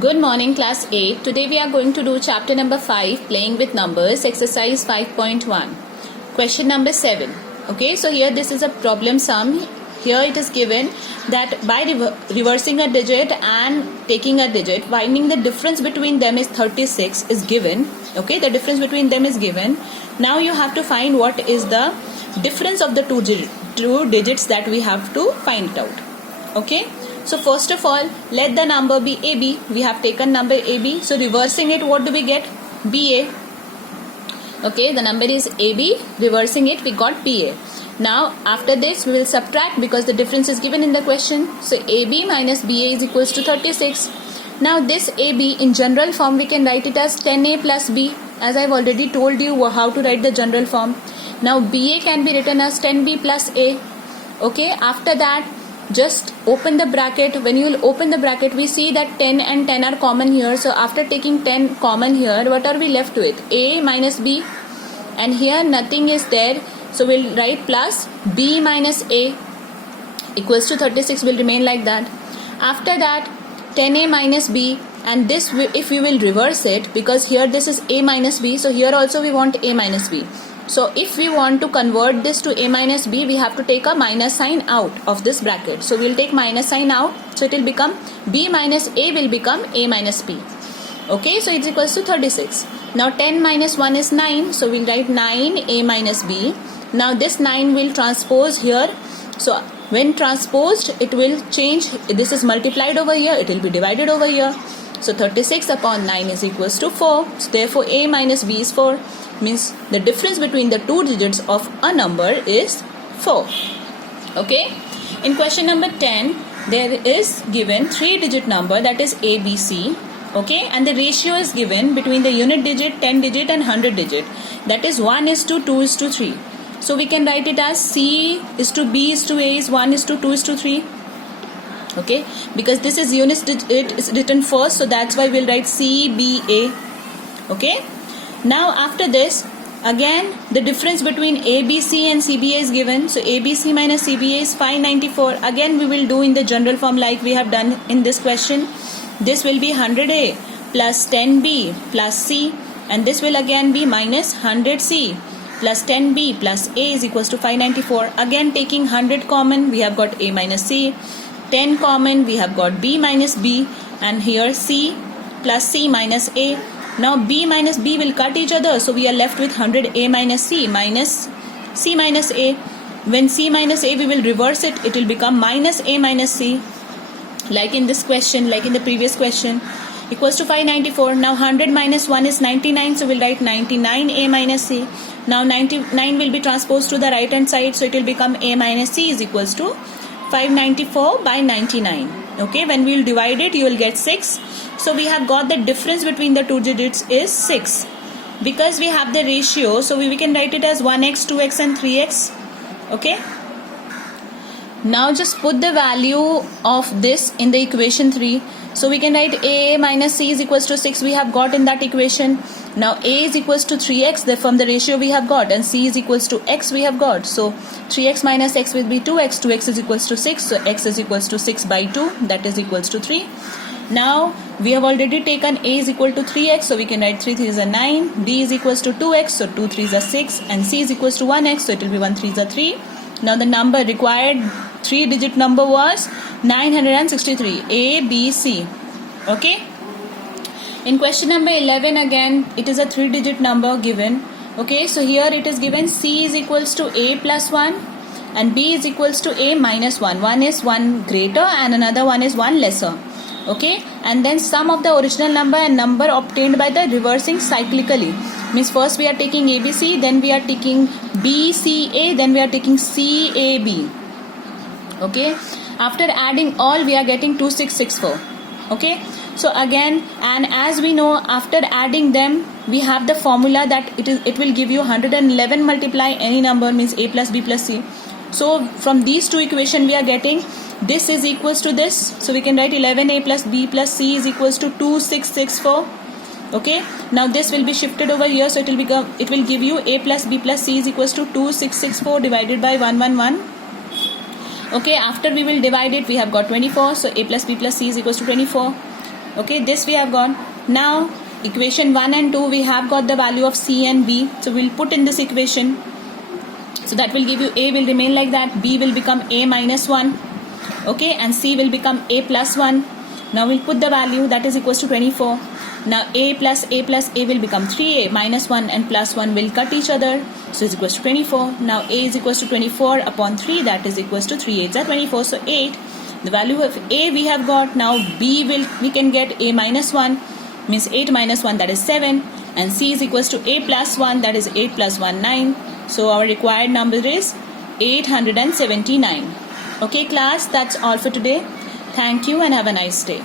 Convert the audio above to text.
Good morning, class 8. Today we are going to do chapter number 5, playing with numbers, exercise 5.1. Question number 7. Okay, so here this is a problem sum. Here it is given that by reversing a digit and taking a digit, finding the difference between them is 36 is given. Okay, the difference between them is given. Now you have to find what is the difference of the two digits that we have to find out. Okay. So first of all, let the number be AB. We have taken number AB. So reversing it, what do we get? BA. Okay, the number is AB. Reversing it, we got BA. Now, after this, we will subtract because the difference is given in the question. So AB minus BA is equals to 36. Now, this AB in general form, we can write it as 10A plus B. As I've already told you how to write the general form. Now, BA can be written as 10B plus A. Okay, after that, just open the bracket. When you will open the bracket, we see that 10 and 10 are common here. So after taking 10 common here, what are we left with? A minus B, and here nothing is there, so we'll write plus B minus A equals to 36 will remain like that. After that, 10A minus B, and this if we will reverse it, because here this is A minus B, so here also we want A minus B. So if we want to convert this to A minus B, we have to take a minus sign out of this bracket. So we'll take minus sign out. So it will become B minus A will become A minus B. Okay, so it's equals to 36. Now 10 minus 1 is 9. So we'll write 9 A minus B. Now this 9 will transpose here. So when transposed, it will change. This is multiplied over here. It will be divided over here. So 36 upon 9 is equals to 4. So therefore A minus B is 4. Means the difference between the two digits of a number is 4. Okay. In question number 10, there is given 3-digit number, that is ABC. Okay. And the ratio is given between the unit digit, 10 digit and 100 digit. That is 1 is to 2 is to 3. So we can write it as C is to B is to A is 1 is to 2 is to 3. Okay. Because this is unit digit is written first. So that's why we'll write CBA. Okay. Now after this, again the difference between ABC and CBA is given. So ABC minus CBA is 594. Again we will do in the general form like we have done in this question. This will be 100A plus 10B plus C, and this will again be minus 100C plus 10B plus A is equals to 594. Again taking 100 common, we have got A minus C. 10 common, we have got B minus B, and here C plus C minus A. Now B minus B will cut each other, so we are left with 100A minus C minus A. When C minus A, we will reverse it. It will become minus A minus C, like in this question, like in the previous question, equals to 594. Now 100 minus 1 is 99, so we'll write 99A minus C. Now 99 will be transposed to the right hand side, so it will become A minus C is equals to 594 by 99. Okay, when we will divide it, you will get 6. So we have got the difference between the two digits is 6. Because we have the ratio, so we can write it as 1x, 2x and 3x. Okay. Now just put the value of this in the equation 3. So we can write A minus C is equals to 6 we have got in that equation. Now A is equals to 3x from the ratio we have got, and C is equals to x we have got. So 3x minus x will be 2x. 2x is equals to 6. So x is equals to 6 by 2. That is equals to 3. Now we have already taken A is equal to 3x. So we can write 3 3 is a 9. B is equals to 2x. So 2 3 is a 6. And C is equals to 1x. So it will be 1 3 is a 3. Now the number required 3-digit number was 963. A, B, C. Okay. In question number 11, again it is a 3-digit number given. Okay, so here it is given C is equals to A plus 1 and B is equals to A minus 1. One is 1 greater and another one is 1 lesser. Okay, and then sum of the original number and number obtained by the reversing cyclically. Means first we are taking ABC, then we are taking BCA, then we are taking CAB. Okay, after adding all we are getting 2664. Okay, so again, and as we know, after adding them we have the formula that it will give you 111 multiply any number, means A plus B plus C. So from these two equations we are getting this is equals to this. So we can write 11A plus B plus C is equals to 2664. Okay, now this will be shifted over here, so it will give you A plus B plus C is equals to 2664 divided by 111. Okay, after we will divide it, we have got 24. So A plus B plus C is equals to 24. Okay, this we have got. Now equation 1 and 2 we have got the value of C and B. So we'll put in this equation. So that will give you A will remain like that, B will become A minus 1, okay, and C will become A plus 1. Now we'll put the value that is equals to 24. Now A plus A will become 3A minus 1 and plus 1 will cut each other. So it's equals to 24. Now A is equals to 24 upon 3, that is equals to 3 8s are 24. So 8. The value of A we have got. Now B we can get A minus 1 means 8 minus 1, that is 7, and C is equals to A plus 1, that is 8 plus 1 9. So our required number is 879. Okay class, that's all for today. Thank you and have a nice day.